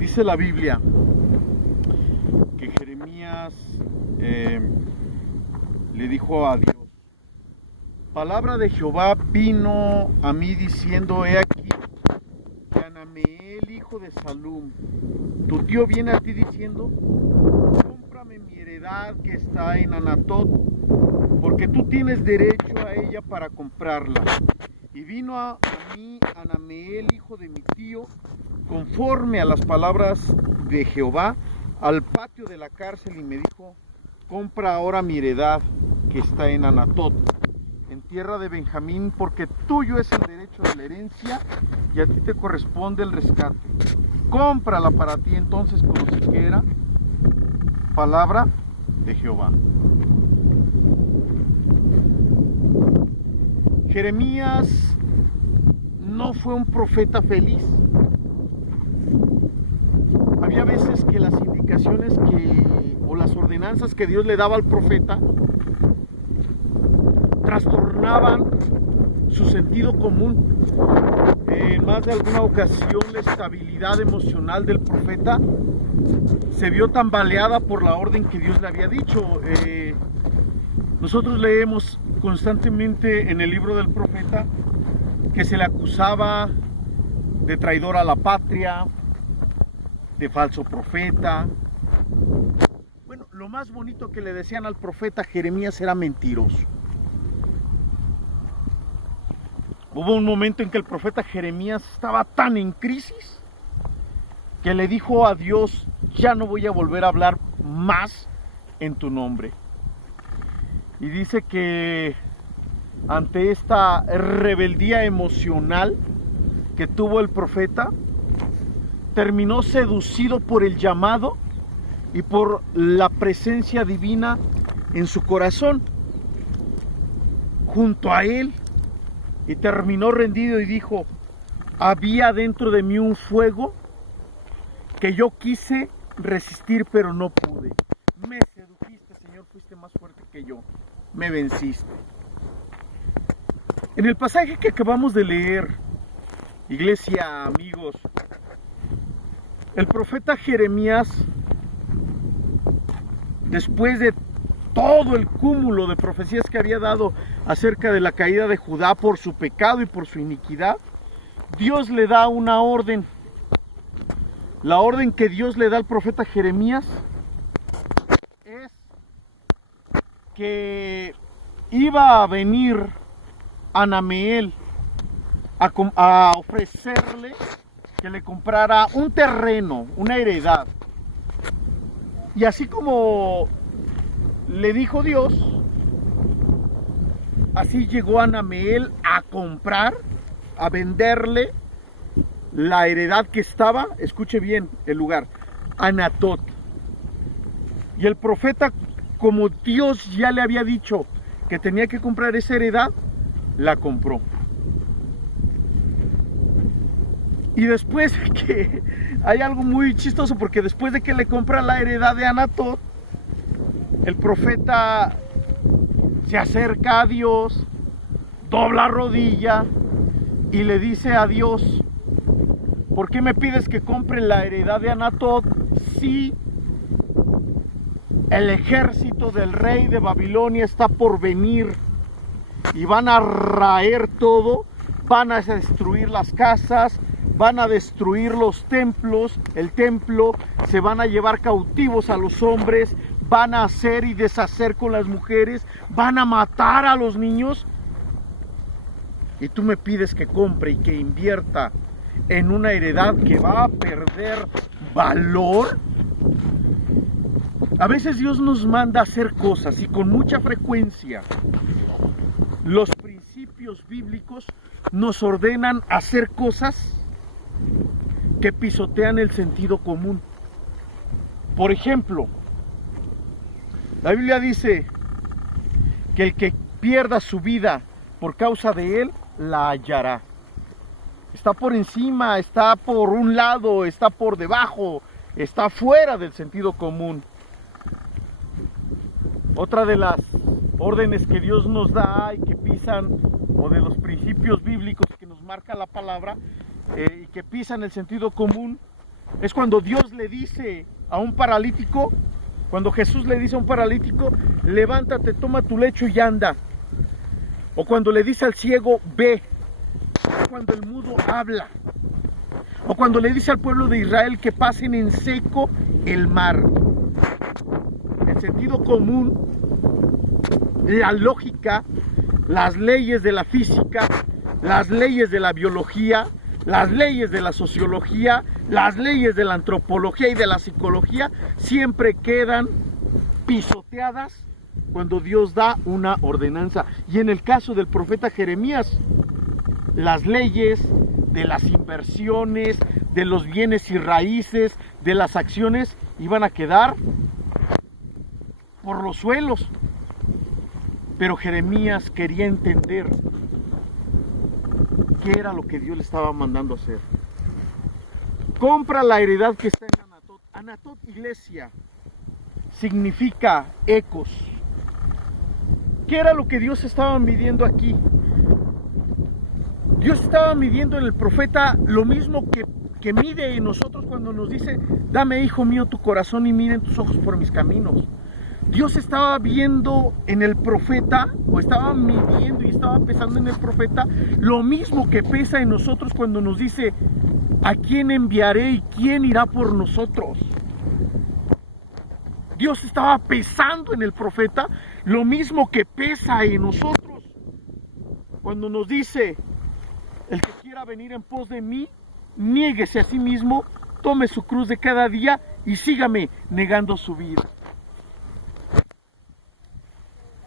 Dice la Biblia que Jeremías le dijo a Dios: palabra de Jehová vino a mí diciendo, he aquí que Hanameel, hijo de Salum, tu tío, viene a ti diciendo, cómprame mi heredad que está en Anatot, porque tú tienes derecho a ella para comprarla. Y vino a mí Hanameel, hijo de mi tío, conforme a las palabras de Jehová, al patio de la cárcel, y me dijo, compra ahora mi heredad que está en Anatot, en tierra de Benjamín, porque tuyo es el derecho de la herencia y a ti te corresponde el rescate. Cómprala para ti. Entonces conocí que era palabra de Jehová. Jeremías no fue un profeta feliz. Había veces que las indicaciones o las ordenanzas que Dios le daba al profeta trastornaban su sentido común. En más de alguna ocasión la estabilidad emocional del profeta se vio tambaleada por la orden que Dios le había dicho. Nosotros leemos constantemente en el libro del profeta que se le acusaba de traidor a la patria, de falso profeta. Bueno, lo más bonito que le decían al profeta Jeremías era mentiroso. Hubo un momento en que el profeta Jeremías estaba tan en crisis que le dijo a Dios, ya no voy a volver a hablar más en tu nombre. Y dice que ante esta rebeldía emocional que tuvo el profeta, terminó seducido por el llamado y por la presencia divina en su corazón, junto a él, y terminó rendido y dijo, había dentro de mí un fuego que yo quise resistir pero no pude. Me sedujiste, Señor, fuiste más fuerte que yo, me venciste. En el pasaje que acabamos de leer, iglesia, amigos, el profeta Jeremías, después de todo el cúmulo de profecías que había dado acerca de la caída de Judá por su pecado y por su iniquidad, Dios le da una orden. La orden que Dios le da al profeta Jeremías es que iba a venir Hanameel a ofrecerle que le comprara un terreno, una heredad. Y así como le dijo Dios, así llegó Hanameel a comprar, a venderle la heredad que estaba, escuche bien el lugar, Anatot. Y el profeta, como Dios ya le había dicho que tenía que comprar esa heredad, la compró. Y después que hay algo muy chistoso, porque después de que le compra la heredad de Anatot, el profeta se acerca a Dios, dobla rodilla y le dice a Dios, ¿por qué me pides que compre la heredad de Anatot si el ejército del rey de Babilonia está por venir y van a raer todo, van a destruir las casas, van a destruir los templos, el templo, se van a llevar cautivos a los hombres, van a hacer y deshacer con las mujeres, van a matar a los niños? Y tú me pides que compre y que invierta en una heredad que va a perder valor. A veces Dios nos manda a hacer cosas, y con mucha frecuencia los principios bíblicos nos ordenan hacer cosas que pisotean el sentido común. Por ejemplo, la Biblia dice que el que pierda su vida por causa de él, la hallará. Está por encima, está por un lado, está por debajo, está fuera del sentido común. Otra de las órdenes que Dios nos da y que pisan, o de los principios bíblicos que nos marca la palabra, y que pisan el sentido común, Es cuando Dios le dice a un paralítico, cuando Jesús le dice a un paralítico, levántate, toma tu lecho y anda. O cuando le dice al ciego, ve. O cuando el mudo habla. O cuando le dice al pueblo de Israel que pasen en seco el mar. El sentido común, la lógica, las leyes de la física, las leyes de la biología, las leyes de la sociología, las leyes de la antropología y de la psicología siempre quedan pisoteadas cuando Dios da una ordenanza. Y en el caso del profeta Jeremías, las leyes de las inversiones, de los bienes y raíces, de las acciones, iban a quedar por los suelos. Pero Jeremías quería entender qué era lo que Dios le estaba mandando hacer. Compra la heredad que está en Anatot. Anatot, iglesia, significa ecos. ¿Qué era lo que Dios estaba midiendo aquí? Dios estaba midiendo en el profeta lo mismo que mide en nosotros cuando nos dice, dame, hijo mío, tu corazón y miren tus ojos por mis caminos. Dios estaba viendo en el profeta, o estaba midiendo y estaba pesando en el profeta lo mismo que pesa en nosotros cuando nos dice, ¿a quién enviaré y quién irá por nosotros? Dios estaba pesando en el profeta lo mismo que pesa en nosotros cuando nos dice, el que quiera venir en pos de mí, niéguese a sí mismo, tome su cruz de cada día y sígame negando su vida.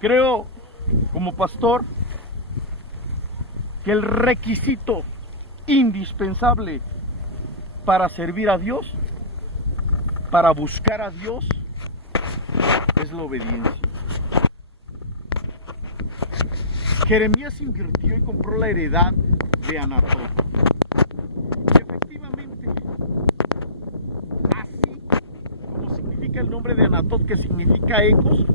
Creo, como pastor, que el requisito indispensable para servir a Dios, para buscar a Dios, es la obediencia. Jeremías invirtió y compró la heredad de Anatot. Y efectivamente, así como significa el nombre de Anatot, que significa ecos,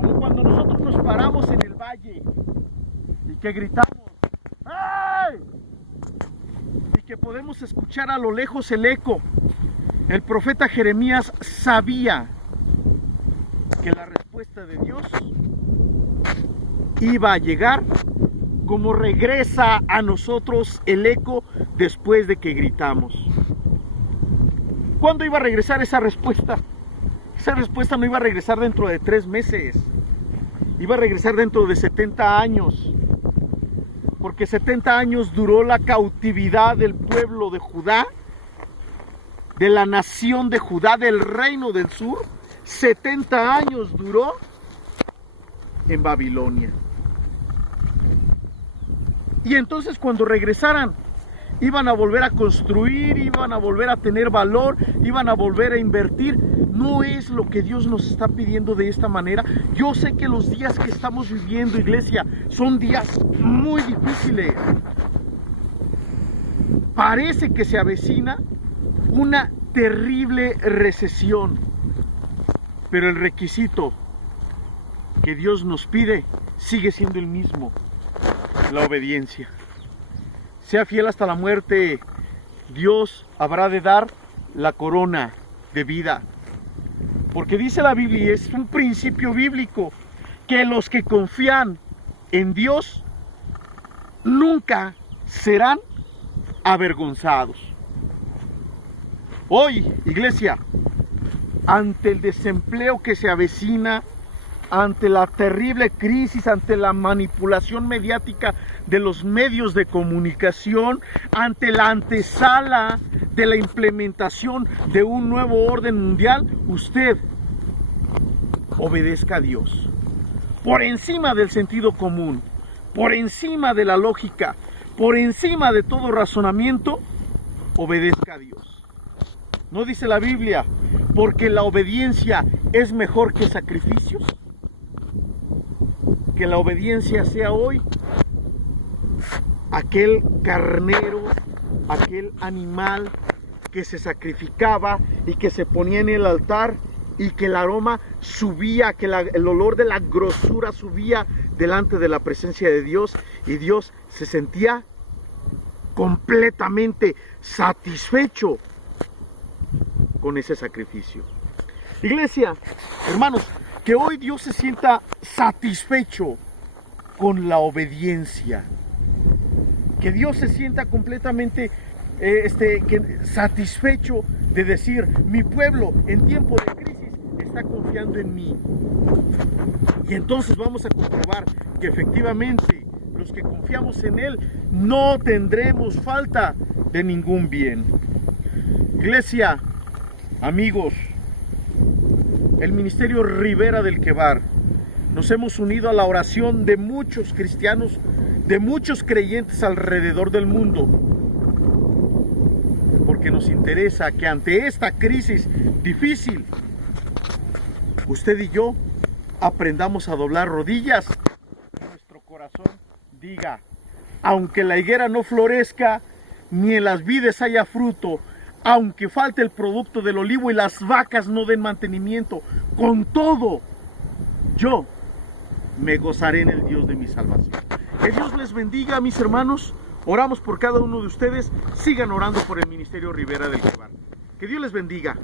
como cuando nosotros nos paramos en el valle y que gritamos, ¡ay!, y que podemos escuchar a lo lejos el eco. El profeta Jeremías sabía que la respuesta de Dios iba a llegar como regresa a nosotros el eco después de que gritamos. ¿Cuándo iba a regresar esa respuesta? Esa respuesta no iba a regresar dentro de 3 meses, iba a regresar dentro de 70 años, porque 70 años duró la cautividad del pueblo de Judá, de la nación de Judá, del reino del sur. 70 años duró en Babilonia. Y entonces cuando regresaran, iban a volver a construir, iban a volver a tener valor, iban a volver a invertir. No es lo que Dios nos está pidiendo de esta manera. Yo sé que los días que estamos viviendo, iglesia, son días muy difíciles. Parece que se avecina una terrible recesión, pero el requisito que Dios nos pide sigue siendo el mismo: la obediencia. Sea fiel hasta la muerte, Dios habrá de dar la corona de vida, porque dice la Biblia, y es un principio bíblico, que los que confían en Dios nunca serán avergonzados. Hoy, iglesia, ante el desempleo que se avecina, ante la terrible crisis, ante la manipulación mediática de los medios de comunicación, ante la antesala de la implementación de un nuevo orden mundial, usted obedezca a Dios. Por encima del sentido común, por encima de la lógica, por encima de todo razonamiento, obedezca a Dios. ¿No dice la Biblia, porque la obediencia es mejor que sacrificios? Que la obediencia sea hoy aquel carnero, aquel animal que se sacrificaba y que se ponía en el altar y que el aroma subía, que el olor de la grosura subía delante de la presencia de Dios, y Dios se sentía completamente satisfecho con ese sacrificio. Iglesia, hermanos, que hoy Dios se sienta satisfecho con la obediencia. Que Dios se sienta completamente satisfecho de decir, mi pueblo en tiempo de crisis está confiando en mí. Y entonces vamos a comprobar que efectivamente los que confiamos en Él no tendremos falta de ningún bien. Iglesia, amigos, el Ministerio Ribera del Quebar, nos hemos unido a la oración de muchos cristianos, de muchos creyentes alrededor del mundo, porque nos interesa que ante esta crisis difícil, usted y yo aprendamos a doblar rodillas y nuestro corazón diga, aunque la higuera no florezca, ni en las vides haya fruto, aunque falte el producto del olivo y las vacas no den mantenimiento, con todo, yo me gozaré en el Dios de mi salvación. Que Dios les bendiga, mis hermanos. Oramos por cada uno de ustedes. Sigan orando por el Ministerio Ribera del Quebar. Que Dios les bendiga.